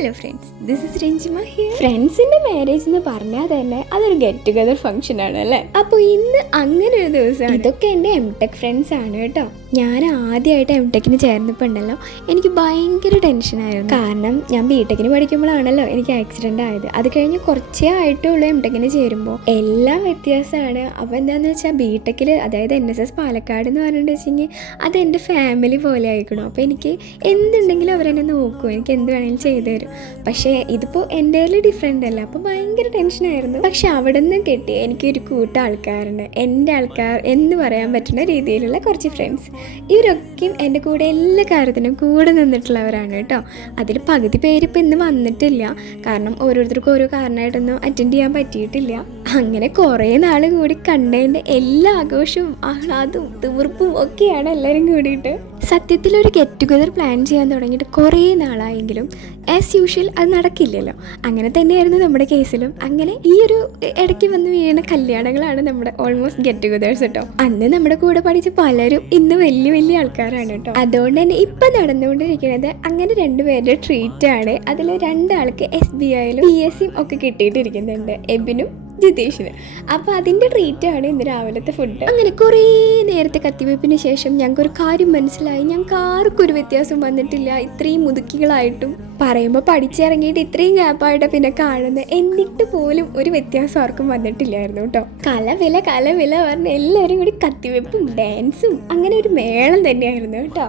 Hello friends this is Ranjima here ഫ്രണ്ട്സിന്റെ marriage എന്ന് പറഞ്ഞാൽ തന്നെ അതൊരു ഗെറ്റ് ടുഗദർ ഫംഗ്ഷൻ ആണ് അല്ലേ? അപ്പോൾ ഇന്ന് അങ്ങനെ ഒരു ദിവസം ഇതൊക്കെ എന്റെ എം ടെക് ഫ്രണ്ട്സ് ആണ് കേട്ടോ. ഞാൻ ആദ്യമായിട്ട് എം ടെക്കിന് ചേർന്നപ്പോൾ ഉണ്ടല്ലോ എനിക്ക് ഭയങ്കര ടെൻഷനായിരുന്നു. കാരണം ഞാൻ ബി ടെക്കിന് പഠിക്കുമ്പോഴാണല്ലോ എനിക്ക് ആക്സിഡന്റ് ആയത്. അത് കഴിഞ്ഞ് കുറച്ചേ ആയിട്ടുള്ളൂ എം ടെക്കിന് ചേരുമ്പോൾ. എല്ലാം വ്യത്യാസമാണ്. അപ്പോൾ എന്താണെന്ന് വെച്ചാൽ ബി ടെക്കിൽ അതായത് എൻ എസ് എസ് പാലക്കാട് എന്ന് പറഞ്ഞിട്ട് അത് എന്റെ ഫാമിലി പോലെ ആയിക്കണം അപ്പോൾ എനിക്ക് എന്തുണ്ടെങ്കിലും അവരെന്നെ നോക്കും. എനിക്ക് എന്ത് വേണമെങ്കിലും ചെയ്തു തരും. പക്ഷേ ഇതിപ്പോൾ എന്റെ ഡിഫറെന്റ് അല്ല. അപ്പോൾ ഭയങ്കര ടെൻഷനായിരുന്നു. പക്ഷെ അവിടെ നിന്ന് കിട്ടി എനിക്കൊരു കൂട്ട ആൾക്കാരുണ്ട്. എന്റെ ആൾക്കാർ എന്ന് പറയാൻ പറ്റുന്ന രീതിയിലുള്ള കുറച്ച് ഫ്രണ്ട്സ് ഇവരൊക്കെയും എന്റെ കൂടെ എല്ലാ കാര്യത്തിനും കൂടെ നിന്നിട്ടുള്ളവരാണ് കേട്ടോ. അതിൽ പകുതി പേര് ഇപ്പം ഇന്ന് വന്നിട്ടില്ല. കാരണം ഓരോരുത്തർക്കും ഓരോ കാരണമായിട്ടൊന്നും അറ്റൻഡ് ചെയ്യാൻ പറ്റിയിട്ടില്ല. അങ്ങനെ കുറേ നാൾ കൂടി കണ്ടതിന്റെ എല്ലാ ആഘോഷവും ആഹ്ലാദവും തീർപ്പും ഒക്കെയാണ് എല്ലാവരും കൂടിയിട്ട്. സത്യത്തിൽ ഒരു ഗെറ്റ് ടുഗദർ പ്ലാൻ ചെയ്യാൻ തുടങ്ങിയിട്ട് കുറേ നാളായെങ്കിലും ആസ് യൂഷ്വൽ അത് നടക്കില്ലല്ലോ. അങ്ങനെ തന്നെയായിരുന്നു നമ്മുടെ കേസിലും അങ്ങനെ ഈ ഒരു ഇടയ്ക്ക് വന്ന് വീണ കല്യാണങ്ങളാണ് നമ്മുടെ ഓൾമോസ്റ്റ് ഗെറ്റ് ടുഗദേഴ്സ് കേട്ടോ അന്ന് നമ്മുടെ കൂടെ പഠിച്ച പലരും ഇന്ന് വലിയ വലിയ ആൾക്കാരാണ് കേട്ടോ അതുകൊണ്ട് തന്നെ ഇപ്പം നടന്നുകൊണ്ടിരിക്കുന്നത് അങ്ങനെ രണ്ടുപേരുടെ ട്രീറ്റ് ആണ്. അതിൽ രണ്ടാൾക്ക് എസ് ബി ഐയിലും പി എസ് സിയും ഒക്കെ കിട്ടിയിട്ടിരിക്കുന്നുണ്ട്. എബിനും ജിതേഷിന്. അപ്പോൾ അതിന്റെ ട്രീറ്റ് ആണ് ഇന്ന് രാവിലത്തെ ഫുഡ് അങ്ങനെ കുറേ നേരത്തെ കത്തിവയ്പ്പിന് ശേഷം ഞങ്ങൾക്ക് ഒരു കാര്യം മനസ്സിലായി. ഞങ്ങൾക്ക് ആർക്കും ഒരു വ്യത്യാസം വന്നിട്ടില്ല. ഇത്രയും മുതുക്കികളായിട്ടും പറയുമ്പോൾ പഠിച്ചിറങ്ങിയിട്ട് ഇത്രയും ഗ്യാപ്പായിട്ട് പിന്നെ കാണുന്നത് എന്നിട്ട് പോലും ഒരു വ്യത്യാസം ആർക്കും വന്നിട്ടില്ലായിരുന്നു കേട്ടോ. കലവില കലവില പറഞ്ഞ എല്ലാവരും കൂടി കത്തിവെപ്പും ഡാൻസും അങ്ങനെ ഒരു മേളം തന്നെയായിരുന്നു കേട്ടോ.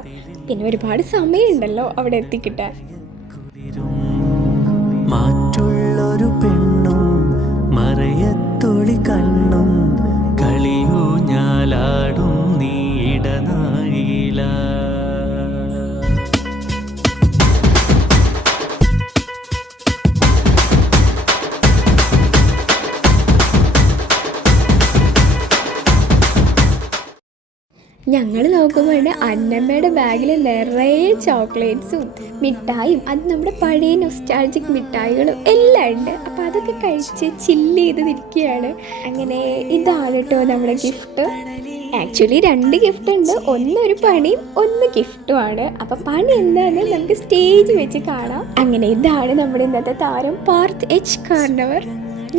പിന്നെ ഒരുപാട് സമയമുണ്ടല്ലോ അവിടെ എത്തിക്കിട്ടാൻ. മാറ്റുള്ളൊരു മറയത്തൊളി ഞങ്ങൾ നോക്കുമ്പോൾ അന്നമ്മയുടെ ബാഗിൽ നിറയെ ചോക്ലേറ്റ്സും മിഠായും അത് നമ്മുടെ പഴയ നൊസ്റ്റാൾജിക് മിഠായികളും എല്ലാം ഉണ്ട്. അപ്പോൾ അതൊക്കെ കഴിച്ച് ചില്ല് ചെയ്ത് നിൽക്കുകയാണ് അങ്ങനെ ഇതാണ് കേട്ടോ നമ്മുടെ ഗിഫ്റ്റ് ആക്ച്വലി രണ്ട് ഗിഫ്റ്റ് ഉണ്ട്. ഒന്ന് ഒരു പണിയും ഒന്ന് ഗിഫ്റ്റും ആണ്. അപ്പം പണി എന്താണെന്ന് നമുക്ക് സ്റ്റേജ് വെച്ച് കാണാം. അങ്ങനെ ഇതാണ് നമ്മുടെ ഇന്നത്തെ താരം പാർത്ത് എച്ച് കാർണവർ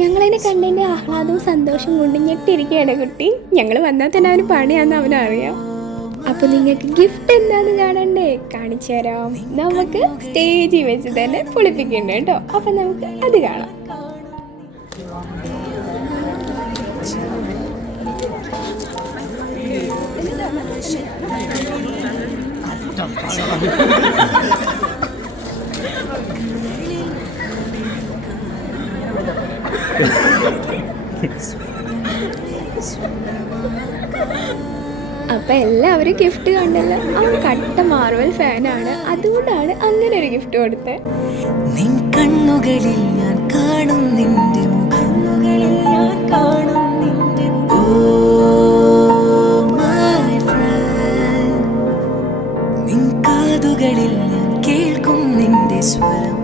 ഞങ്ങളതിനെ കണ്ടതിന്റെ ആഹ്ലാദവും സന്തോഷം കൊണ്ട് ഞെട്ടിരിക്കുകയാണ് കുട്ടി. ഞങ്ങൾ വന്നാൽ തന്നെ അവന് പണിയാന്ന് അവനറിയാം. അപ്പൊ നിങ്ങൾക്ക് ഗിഫ്റ്റ് എന്താന്ന് കാണണ്ടേ? കാണിച്ചു തരാം. നമുക്ക് സ്റ്റേജിൽ വെച്ച് തന്നെ പൊളിപ്പിക്കണ്ട കേട്ടോ. അപ്പൊ നമുക്ക് അത് കാണാം. അപ്പൊ എല്ലാവരും ഗിഫ്റ്റ് കണ്ടല്ലോ. അവൻ കട്ട മാർവൽ ഫാനാണ് അതുകൊണ്ടാണ് അങ്ങനെ ഒരു ഗിഫ്റ്റ് കൊടുത്തത് നിൻ കണ്ണുകളിൽ ഞാൻ കാണും നിന്റെ മുഖങ്ങളിൽ ഞാൻ കാണും നിന്റെ. നിൻ കാതുകളിൽ ഞാൻ കേൾക്കും നിന്റെ സ്വരം.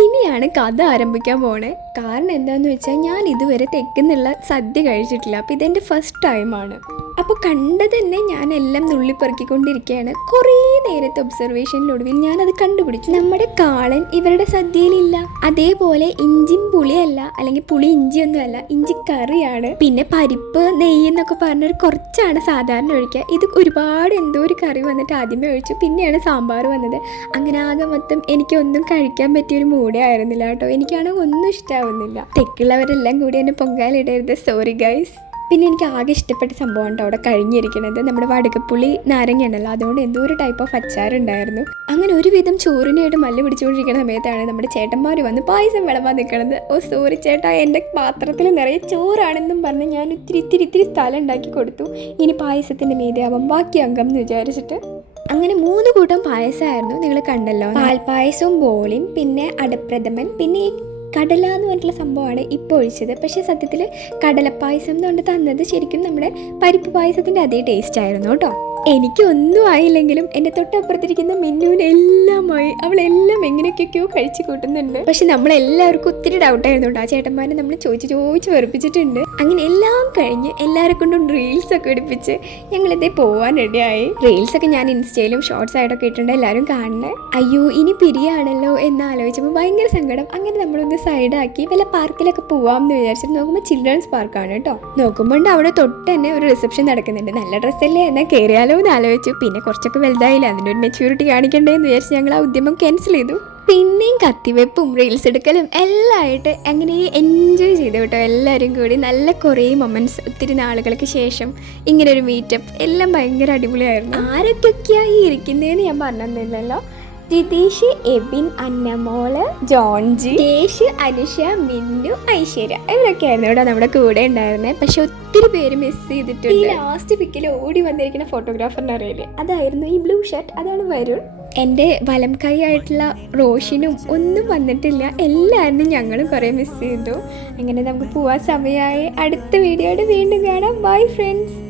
ഇനിയാണ് കഥ ആരംഭിക്കാൻ പോണേ. കാരണം എന്താന്ന് വെച്ചാൽ ഞാൻ ഇതുവരെ തെക്കുന്നുള്ള സദ്യ കഴിച്ചിട്ടില്ല. അപ്പോൾ ഇതെന്റെ ഫസ്റ്റ് ടൈമാണ് അപ്പോൾ കണ്ട തന്നെ ഞാൻ എല്ലാം നുള്ളിപ്പെറുക്കിക്കൊണ്ടിരിക്കുകയാണ് കുറേ നേരത്തെ ഒബ്സർവേഷനിലൊടുവിൽ ഞാനത് കണ്ടുപിടിച്ചു. നമ്മുടെ കാളൻ ഇവരുടെ സദ്യയിലില്ല. അതേപോലെ ഇഞ്ചിയും പുളിയല്ല അല്ലെങ്കിൽ പുളി ഇഞ്ചിയൊന്നുമല്ല ഇഞ്ചി കറിയാണ്. പിന്നെ പരിപ്പ് നെയ്യ് എന്നൊക്കെ പറഞ്ഞൊരു കുറച്ചാണ് സാധാരണ ഒഴിക്കുക. ഇത് ഒരുപാട് എന്തോ ഒരു കറി വന്നിട്ട് ആദ്യമേ ഒഴിച്ചു. പിന്നെയാണ് സാമ്പാർ വന്നത്. അങ്ങനെ ആകെ മൊത്തം എനിക്കൊന്നും കഴിക്കാൻ പറ്റിയ ഒരു മൂടേ ആയിരുന്നില്ല കേട്ടോ. എനിക്കാണെങ്കിൽ ഒന്നും ഇഷ്ടാവുന്നില്ല തെക്കുള്ളവരെല്ലാം കൂടി എന്നെ പൊങ്കാലിടരുത് സോറി ഗൈസ് പിന്നെ എനിക്ക് ആകെ ഇഷ്ടപ്പെട്ട സംഭവം ഉണ്ടോ അവിടെ കഴിഞ്ഞിരിക്കുന്നത് നമ്മുടെ വടകപ്പുള്ളി നാരങ്ങ ഉണ്ടല്ലോ അതുകൊണ്ട് എന്തോ ഒരു ടൈപ്പ് ഓഫ് അച്ചാറുണ്ടായിരുന്നു അങ്ങനെ ഒരുവിധം ചോറിനായിട്ട് മല്ല് പിടിച്ചുകൊണ്ടിരിക്കുന്ന സമയത്താണ് നമ്മുടെ ചേട്ടന്മാർ വന്ന് പായസം വിളമ്പാൻ നിൽക്കുന്നത്. ഓ സോറി ചേട്ടാ. എന്റെ പാത്രത്തിൽ നിറയെ ചോറാണെന്നും പറഞ്ഞ് ഞാൻ ഇത്തിരി ഇത്തിരി ഇത്തിരി സ്ഥലം ഉണ്ടാക്കി കൊടുത്തു. ഇനി പായസത്തിന്റെ മീതെ ബാക്കി അംഗം എന്ന് വിചാരിച്ചിട്ട്. അങ്ങനെ മൂന്ന് കൂട്ടം പായസമായിരുന്നു. നിങ്ങൾ കണ്ടല്ലോ. പാൽപ്പായസവും ബോളിയും പിന്നെ അടപ്രഥമൻ പിന്നെ ഈ കടല എന്ന് പറഞ്ഞിട്ടുള്ള സംഭവമാണ് ഇപ്പോൾ ഒഴിച്ചത്. പക്ഷേ സത്യത്തിൽ കടലപ്പായസം എന്ന് എന്നുകൊണ്ട് തന്നത് ശരിക്കും നമ്മുടെ പരിപ്പ് പായസത്തിന്റെ അതേ ടേസ്റ്റ് ആയിരുന്നു കേട്ടോ. എനിക്കൊന്നും ആയില്ലെങ്കിലും എന്റെ തൊട്ടപ്പുറത്തിരിക്കുന്ന മിന്നുവിന് എല്ലാമായി അവളെല്ലാം എങ്ങനെയൊക്കെയൊക്കെയോ കഴിച്ചു കൂട്ടുന്നുണ്ട്. പക്ഷെ നമ്മളെല്ലാവർക്കും ഒത്തിരി ഡൗട്ടായിരുന്നു കേട്ടോ. ആ ചേട്ടന്മാരെ നമ്മൾ ചോദിച്ച് ചോദിച്ച് വെറുപ്പിച്ചിട്ടുണ്ട്. അങ്ങനെ എല്ലാം കഴിഞ്ഞ് എല്ലാവരെ കൊണ്ടും റീൽസൊക്കെ എടുപ്പിച്ച് ഞങ്ങളിതേ പോകാൻ റെഡിയായി റീൽസൊക്കെ ഞാൻ ഇൻസ്റ്റയിലും ഷോർട്സ് ആയിട്ടൊക്കെ ഇട്ടിട്ടുണ്ട് എല്ലാവരും കാണണേ. അയ്യോ ഇനി പിരിയാണല്ലോ എന്ന് ആലോചിച്ചപ്പോൾ ഭയങ്കര സങ്കടം. അങ്ങനെ നമ്മളൊന്ന് സൈഡാക്കി വല്ല പാർക്കിലൊക്കെ പോവാം എന്ന് വിചാരിച്ചിട്ട് നോക്കുമ്പോൾ ചിൽഡ്രൻസ് പാർക്കാണ് കേട്ടോ. നോക്കുമ്പോൾ അവിടെ തൊട്ട് തന്നെ ഒരു റിസപ്ഷൻ നടക്കുന്നുണ്ട്. നല്ല ഡ്രസ്സല്ലേ എന്നാൽ കയറിയാലോ എന്ന് ആലോചിച്ചു. പിന്നെ കുറച്ചൊക്കെ വലുതായില്ല? അതിന്റെ ഒരു മെച്യൂരിറ്റി കാണിക്കണ്ടേ എന്ന് വിചാരിച്ച് ഞങ്ങൾ ആ ഉദ്യമം ക്യാൻസൽ ചെയ്തു. പിന്നെയും കത്തിവെപ്പും റീൽസ് എടുക്കലും എല്ലാം ആയിട്ട് അങ്ങനെ എൻജോയ് ചെയ്തു കേട്ടോ എല്ലാവരും കൂടി. നല്ല കുറേ മൊമെന്റ്സ് ഒത്തിരി നാളുകൾക്ക് ശേഷം ഇങ്ങനെ ഒരു മീറ്റപ്പ് എല്ലാം ഭയങ്കര അടിപൊളിയായിരുന്നു. ആരൊക്കെയൊക്കെയായി ഇരിക്കുന്നതെന്ന് ഞാൻ പറഞ്ഞല്ലോ ജിതീഷ് എബിൻ അന്നമോൾ ജോൺജി കേഷ് അനുഷ മിന്നു ഐശ്വര്യ. ഇവരൊക്കെയായിരുന്നു ഇവിടെ നമ്മുടെ കൂടെ ഉണ്ടായിരുന്നത് പക്ഷെ ഒത്തിരി പേര് മിസ് ചെയ്തിട്ടുണ്ട്. ഈ ലാസ്റ്റ് പിക്കിൽ ഓടി വന്നിരിക്കുന്ന ഫോട്ടോഗ്രാഫറിനെ അറിയില്ലേ? അതായിരുന്നു ഈ ബ്ലൂ ഷർട്ട് അതാണ് വരുൺ. എന്റെ വലം കൈ ആയിട്ടുള്ള റോഷിനും ഒന്നും വന്നിട്ടില്ല. എല്ലാവരും ഞങ്ങളും കുറേ മിസ് ചെയ്തു. അങ്ങനെ നമുക്ക് പോവാൻ സമയമായി. അടുത്ത വീഡിയോയുടെ വീണ്ടും കാണാം. Bye friends